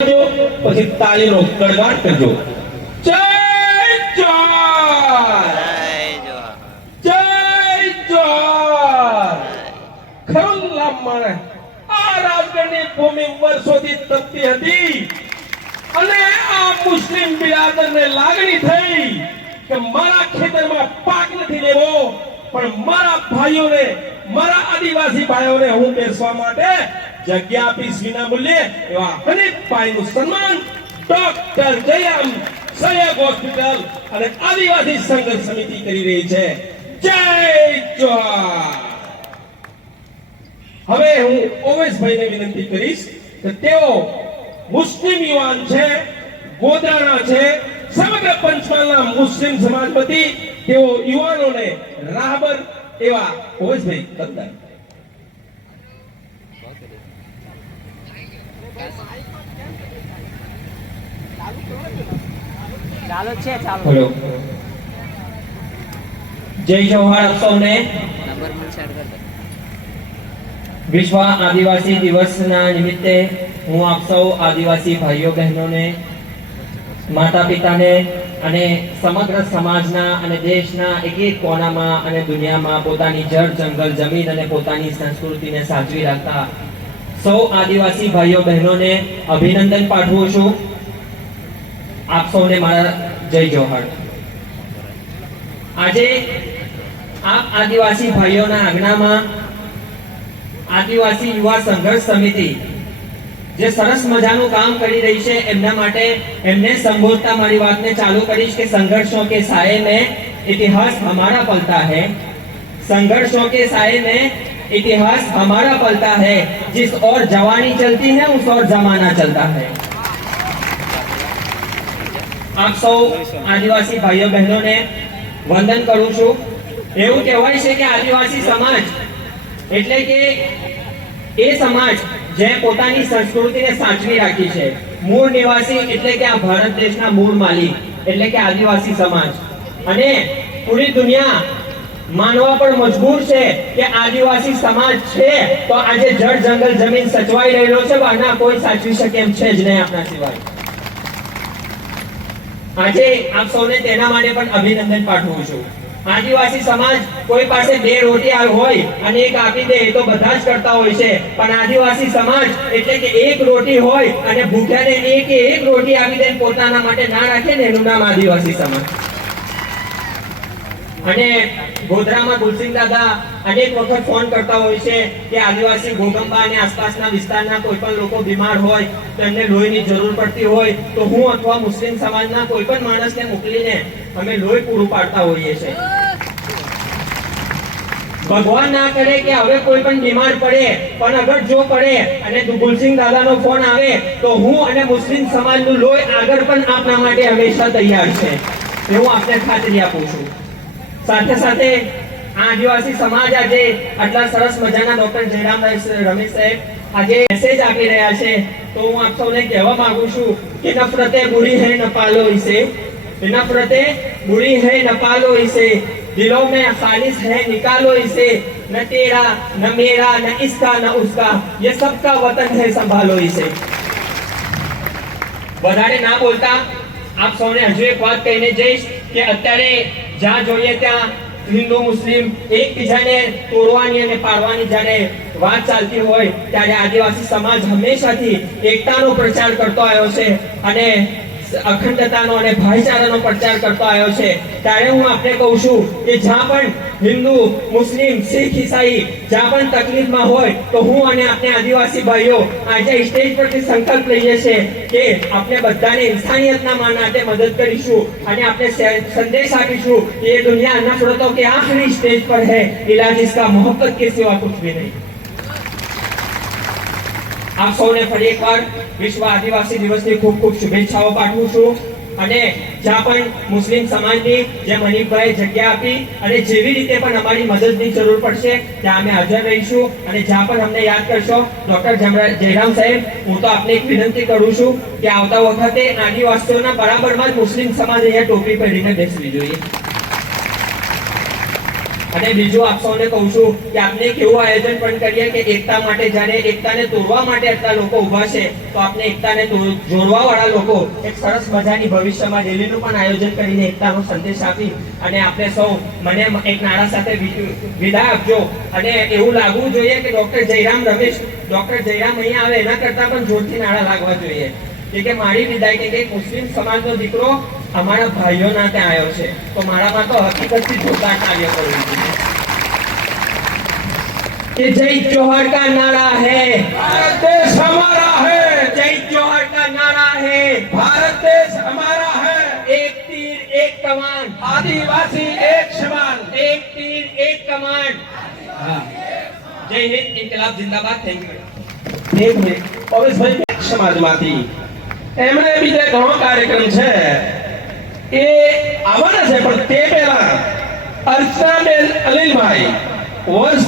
પછી તાળીનો ગડગડાટ કરજો. જય જોહાર, જય જોહાર. ખરું લાંબા આ રાજગઢની ભૂમિ વર્ષોથી તપતી હતી અને આ મુસ્લિમ બિરાદરને લાગણી થઈ કે મારા ખેતરમાં પાક નથી લેવો, પણ મારા ભાઈઓને, મારા આદિવાસી ભાઈઓને હું બેસવા માટે જગ્યા આપીશ વિના મૂલ્યે. એવા હનીફભાઈનું સન્માન ડોક્ટર જયરામ સહયોગ હોસ્પિટલ અને આદિવાસી સંઘર્ષ સમિતિ કરી રહી છે. જય જોહાર. હવે હું ઓવેશભાઈને વિનંતી કરીશ કે તેઓ મુસ્લિમ યુવાન છે, ગોધરાના છે, સમગ્ર પંચમહાલના મુસ્લિમ સમાજ વતી તેઓ યુવાનોને રાહબર એવા ઓવેશભાઈ કદદાર. ચાલો છે ચાલો. બોલો. જય જોહાર આપ સૌને. વિશ્વ આદિવાસી દિવસના નિમિત્તે હું આપ સૌ આદિવાસી ભાઈઓ બહેનોને, માતા પિતાને અને સમગ્ર સમાજના અને દેશના એક એક કોનામાં અને દુનિયામાં પોતાની જળ જંગલ જમીન અને પોતાની સંસ્કૃતિને સાચવી રાખતા સૌ આદિવાસી ભાઈઓ બહેનોને અભિનંદન પાઠવું છું. આપ સૌને મારા જય જોહાર. આજે આપ આદિવાસી ભાઈઓના આજ્ઞામાં આદિવાસી યુવા સંઘર્ષ સમિતિ જે સરસ મજાનું કામ કરી રહી છે, એમના માટે એમને સંબોધતા મારી વાતને ચાલુ કરીશ કે संघर्षों के साए में इतिहास हमारा पलता है, संघर्षों के साए में इतिहास हमारा पलता है, जिस ओर जवानी चलती है उस ओर जमाना चलता है. આપ સૌ આદિવાસી ભાઈઓ બહેનોને વંદન કરું છું. એવું કહેવાય છે કે આદિવાસી સમાજ એટલે કે એ સમાજ જે પોતાની સંસ્કૃતિને સાચવી રાખી છે. મૂળ નિવાસી એટલે કે આ ભારત દેશના મૂળ માલિક એટલે કે આદિવાસી સમાજ. અને પૂરી દુનિયા માનવા પર મજબૂર છે કે આદિવાસી સમાજ છે તો આજે જળ જંગલ જમીન સચવાઈ રહેલો છે, આના કોઈ સાચવી શકે એમ છે જ નહીં આપણા સિવાય. આજે આપ સૌને તેના માટે પણ અભિનંદન પાઠવું છું. આદિવાસી સમાજ કોઈ પાસે બે રોટી હોય અને એક આપી દે તો બધા જ કરતા હોય છે, પણ આદિવાસી સમાજ એટલે કે એક રોટી હોય અને ભૂખ્યાને એક રોટી આપી દે પોતાના માટે ના રાખે ને એનું નામ આદિવાસી સમાજ. અને ગોધરામાં ગુલસિંહ દાદા અનેક વખત ફોન કરતા હોય છે કે આદિવાસી ગોગંબા અને આસપાસના વિસ્તારના કોઈ પણ લોકો બીમાર હોય તો એમને લોહીની જરૂર પડતી હોય તો હું અથવા મુસ્લિમ સમાજના કોઈ પણ માણસને મોકલીને અમે લોહી પૂરું પાડતા હોઈએ છીએ. ભગવાન ના કરે કે હવે કોઈ પણ બીમાર પડે, પણ અગર જો પડે અને ગુલસિંહ દાદાનો ફોન આવે તો હું અને મુસ્લિમ સમાજનું લોહી આગળ પણ આપના માટે હંમેશા તૈયાર છે, એવું આપને ખાતરી આપું છું. સાથે સાથે આદિવાસી સમાજ આજે આટલા સરસ મજાના ડોક્ટર જયરામ રમેશ સાહેબ આજે મેસેજ આપી રહ્યા છે, તો હું આપ સૌને કહેવા માંગુ છું કે નફરતે બુરી હૈ ન પાલો ઇસે, नफरते बुरी है न पालो इसे, दिलों में खालिस है निकालो इसे, न तेरा न मेरा न इसका न उसका, ये सबका वतन है संभालो इसे. વધારે ના બોલતા આપ સૌને હજુ એક વાત કહીને જઈશ કે અત્યારે જ્યાં જોઈએ ત્યાં હિન્દુ મુસ્લિમ એકબીજાને તોડવાની અને પાડવાની જ્યારે વાત ચાલતી હોય ત્યારે આદિવાસી સમાજ હંમેશાથી એકતાનો પ્રચાર કરતો આવ્યો છે અને અખંડતાનો અને ભાઈચારાનો પ્રચાર કરતો આવ્યો છે. ત્યારે હું આપને કહું છું કે જ્યાં પણ હિન્દુ મુસ્લિમ શીખ ઈસાઈ જ્યાં પણ તકલીફમાં હોય તો હું અને આપણે આદિવાસી ભાઈઓ આજે સ્ટેજ પરથી સંકલ્પ લઈએ છીએ કે આપણે બધાને ઇન્સાનિયતના નાતે મદદ કરીશું અને આપણે સંદેશ આપીશું કે ये दुनिया नफरतों के आखिरी स्टेज पर है, इलाज इसका मोहब्बत के सिवा कुछ भी नहीं. આપ સૌને ફરી એકવાર વિશ્વ આદિવાસી દિવસની ખૂબ ખૂબ શુભેચ્છાઓ પાઠવું છું. અને જ્યાં પણ મુસ્લિમ સમાજની જેમ હનીફભાઈ જગ્યા આપી અને જેવી રીતે પણ અમારી મદદની જરૂર પડશે ત્યાં અમે હાજર રહીશું. અને જ્યાં પણ અમને યાદ કરશો ડોક્ટર જયરામ સાહેબ, હું તો આપને એક વિનંતી કરું છું કે આવતા વખતે આદિવાસીઓના બરાબરમાં જ મુસ્લિમ સમાજ અહીંયા ટોપી પહેરીને બેસવી જોઈએ. અને બીજું આપ સૌને કહું છું કે આપણે એક એવું આયોજન પણ કરીએ કે એકતા માટે જ્યારે એકતાને તોડવા માટે આટલા લોકો ઊભા છે તો આપણે એકતાને જોડવા વાળા લોકો એક સરસ મજાની ભવિષ્યમાં રેલીનું પણ આયોજન કરીને એકતાનો સંદેશ આપી અને આપણે સૌ મને એક નારા સાથે વિદાય આપજો. અને એવું લાગવું જોઈએ કે ડોક્ટર જયરામ અહીંયા આવે એના કરતા પણ જોરથી નારા લાગવા જોઈએ કે મારી વિદાય કે મુસ્લિમ સમાજનો દીકરો અમારા ભાઈઓના ત્યાં આવ્યો છે તો મારામાં તો હકીકતથી જોરદાર કાર્ય કરવું જોઈએ. जय जोहर का नारा है, भारत देश हमारा है, जय जोहर का नारा है, भारत देश हमारा है, एक तीर एक कमान, आदिवासी एक समान, एक तीर एक कमान. जय हिंद, इनकलाब जिंदाबाद. Thank you. એક મિનિટ પરેશભાઈ સમાજમાંથી એમણે બીજા ઘણો કાર્યક્રમ છે એ આવવાના છે પણ તે પહેલા અર્ચનાબેન અનિલભાઈ વર્ષ